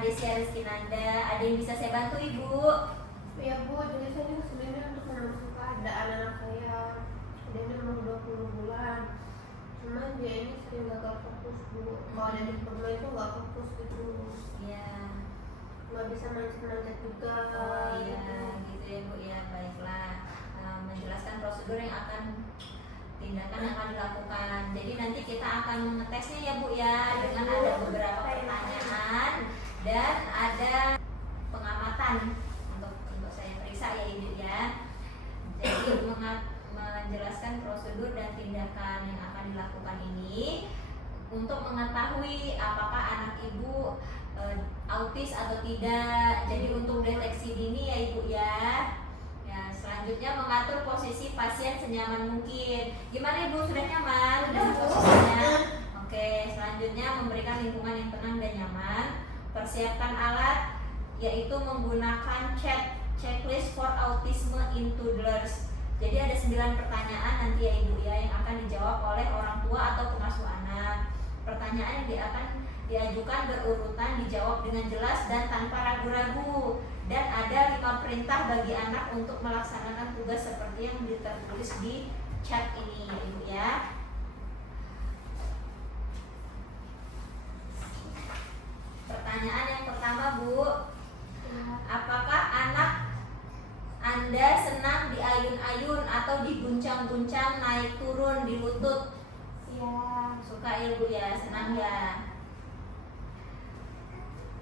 Desia Rizkinanda. Ada yang bisa saya bantu Ibu? Ya Bu, jadi saya sebenarnya untuk menentukan keadaan anak saya. Dia ini umur 20 bulan. Cuman dia ini sering gagal fokus Bu. Kalau ada di bermain itu gak fokus gitu. Iya. Gak bisa manjat-manjat juga. Oh iya, gitu ya Bu ya. Baiklah. Menjelaskan prosedur yang akan tindakan yang akan dilakukan. Jadi nanti kita akan mengetesnya ya Bu ya, dengan ada beberapa pertanyaan dan ada pengamatan untuk saya periksa ya Ibu ya. Jadi menjelaskan prosedur dan tindakan yang akan dilakukan ini untuk mengetahui apakah anak Ibu autis atau tidak. Jadi untuk deteksi dini ya Ibu ya. Ya, selanjutnya mengatur posisi pasien senyaman mungkin. Gimana Ibu, sudah nyaman dengan posisinya? Oke, selanjutnya memberikan lingkungan yang tenang dan nyaman. Persiapkan alat, yaitu menggunakan checklist for autism in toddlers. Jadi ada 9 pertanyaan nanti ya Ibu ya, yang akan dijawab oleh orang tua atau pengasuh anak. Pertanyaan yang akan diajukan berurutan, dijawab dengan jelas dan tanpa ragu-ragu. Dan ada 5 perintah bagi anak untuk melaksanakan tugas seperti yang tertulis di chat ini ya Ibu ya. Pertanyaan yang pertama Bu, apakah anak Anda senang diayun-ayun atau diguncang-guncang naik turun di lutut? Ya. Suka ya Bu ya, senang ya.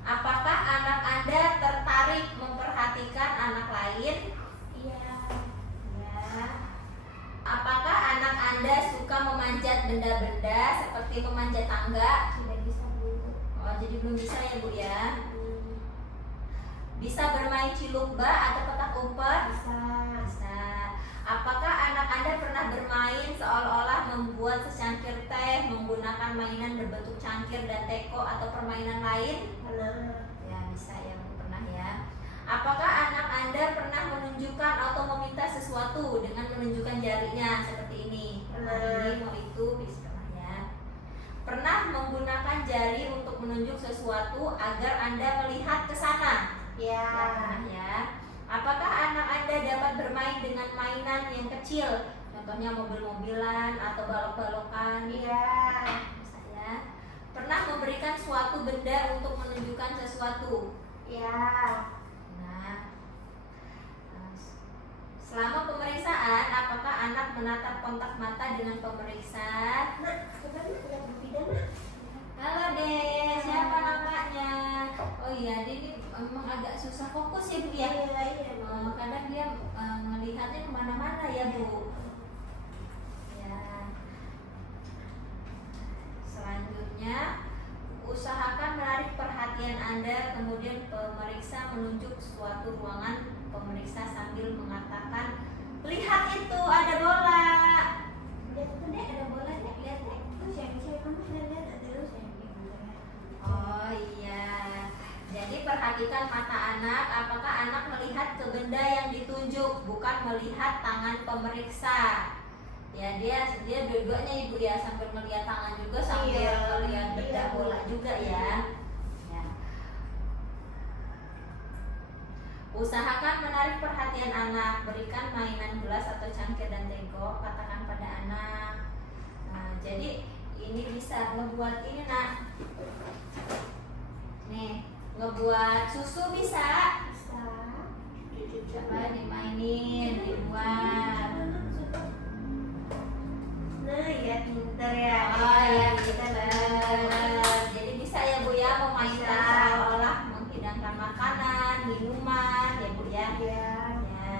Apakah anak Anda tertarik memperhatikan anak lain? Iya. Ya. Apakah anak Anda suka memanjat benda-benda seperti memanjat tangga? Tidak bisa Bu. Oh, jadi belum bisa ya Bu ya. Bisa bermain cilukba atau petak umpet? Bisa. Bisa. Apakah anak Anda pernah bermain seolah-olah membuat secangkir teh menggunakan mainan berbentuk cangkir dan teko atau permainan lain? Pernah. Ya, bisa ya Bu, pernah ya. Apakah anak Anda pernah menunjukkan atau meminta sesuatu dengan menunjukkan jarinya seperti ini? Pernah. Mau ini, mau itu, bisa pernah ya. Pernah menggunakan jari untuk menunjuk sesuatu agar Anda melihat ke sana? Ya. Pernah ya. Apakah anak Anda dapat bermain dengan mainan yang kecil? Contohnya mobil-mobilan atau balok-balokan? Iya. Bisa ya. Pernah memberikan suatu benda untuk menunjukkan sesuatu? Ya. Nah, selama pemeriksaan, apakah anak menatap kontak mata dengan pemeriksa? Nah, coba nih lihat Bu Bidan nah. Halo Dek, siapa namanya? Oh iya, dia ini memang agak susah fokus ya Bu ya? Iya. Kadang dia melihatnya kemana-mana ya Bu. Ya. Selanjutnya, usahakan menarik perhatian Anda, kemudian pemeriksa menunjuk suatu ruangan pemeriksa sambil mengatakan, lihat itu ada bola. Lihat tuh Dek, ada bola Dek, lihat Dek. Tuh siapa kamu lihat ada terus ya. Oh iya. Jadi perhatikan mata anak, apakah anak melihat ke benda yang ditunjuk, bukan melihat tangan pemeriksa. Ya, dia dua-duanya Ibu ya, sambil melihat tangan juga sambil melihat benda bola juga ya. Ya. Usahakan menarik perhatian anak, berikan mainan gelas atau cangkir dan teko, katakan pada anak. Nah, jadi ini bisa ngebuat ini Nak. Nih, ngebuat susu bisa. Bisa. Coba dimainin, dibuat. Nah, ya pinter ya. Oh ya, pinter. Jadi bisa ya Bu ya, memainkan seolah-olah menghidangkan makanan, minuman ya Bu ya. Iya. Ya.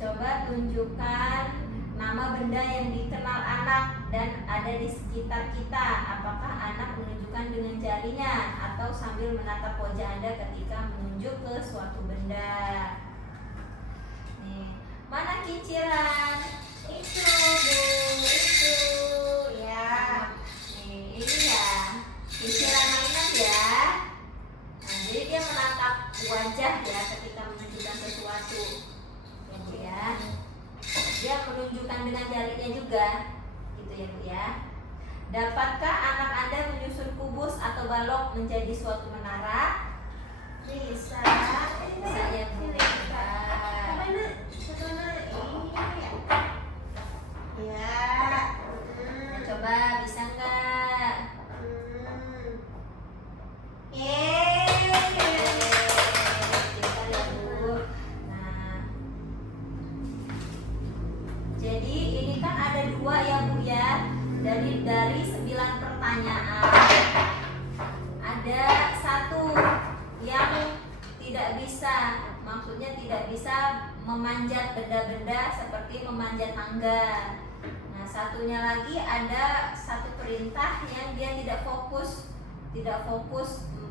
Coba tunjukkan nama benda yang dikenal anak dan ada di sekitar kita. Apakah anak menunjukkan dengan jarinya atau sambil menatap wajah Anda ketika menunjuk ke suatu benda? Nih, mana kinciran? Itu Bu, itu ya. Nih, ini ya kinciran mainan ya. Nah, jadi dia menatap wajah ya ketika menunjukkan sesuatu ya Bu ya. Dia menunjukkan dengan jarinya juga gitu ya Bu ya. Dapatkah anak Anda menyusun kubus atau balok menjadi suatu menara? Bisa ya Bu. Apa nak? Satu nak ini ya. Ya. Coba bisa nggak? Pintar ya Bu. Nah, jadi ini kan ada dua ya Bu ya. Dari 9 pertanyaan ada satu yang tidak bisa, maksudnya tidak bisa memanjat benda-benda seperti memanjat tangga. Nah, satunya lagi ada satu perintah yang dia tidak fokus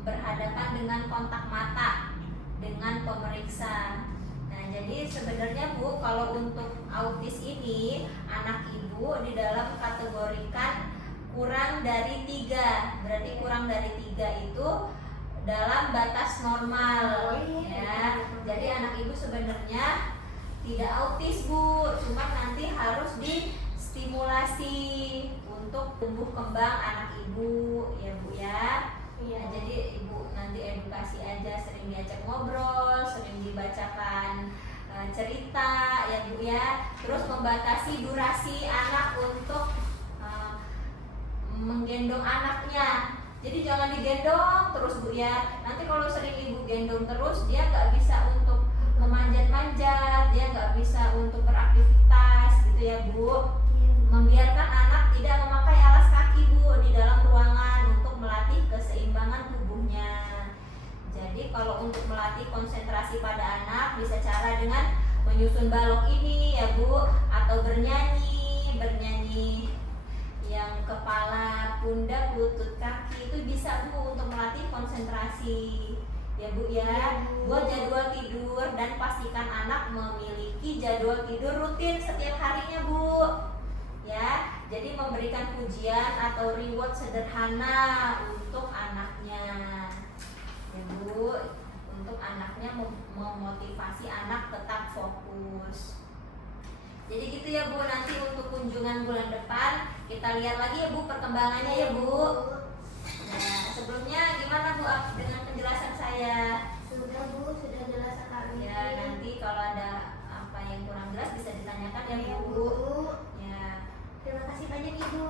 berhadapan dengan kontak mata dengan pemeriksa. Nah, jadi sebenarnya Bu, kalau untuk autis ini anak ibu di dalam kategorikan kurang dari 3. Berarti kurang dari 3 itu dalam batas normal ya. Jadi anak ibu sebenarnya tidak autis Bu, cuma nanti harus distimulasi untuk tumbuh kembang anak ibu ya Bu ya. Iya. Nah, jadi ibu nanti edukasi aja, sering diajak ngobrol, sering dibacakan cerita ya Bu ya. Terus membatasi durasi anak untuk menggendong anaknya. Jadi jangan digendong terus Bu ya. Nanti kalau sering ibu gendong terus, dia nggak bisa untuk memanjat-manjat, dia nggak bisa untuk beraktivitas gitu ya Bu. Membiarkan anak tidak memakai alas kaki Bu di dalam ruangan untuk melatih keseimbangan tubuhnya. Jadi kalau untuk melatih konsentrasi pada anak bisa cara dengan menyusun balok ini ya Bu, atau bernyanyi yang kepala, pundak, lutut, kaki itu bisa Bu untuk melatih konsentrasi ya Bu ya. Buat jadwal tidur dan pastikan anak memiliki jadwal tidur rutin setiap harinya Bu ya. Jadi memberikan pujian atau reward sederhana untuk anaknya ya Bu, untuk anaknya memotivasi anak tetap fokus. Jadi gitu ya Bu, nanti untuk kunjungan bulan depan kita lihat lagi ya Bu perkembangannya ya Bu. Nah, sebelumnya gimana Bu dengan penjelasan saya? Sudah Bu, sudah jelas sekali. Ya, nanti kalau ada apa yang kurang jelas bisa ditanyakan ya Bu. Bu. Ya. Terima kasih banyak Ibu.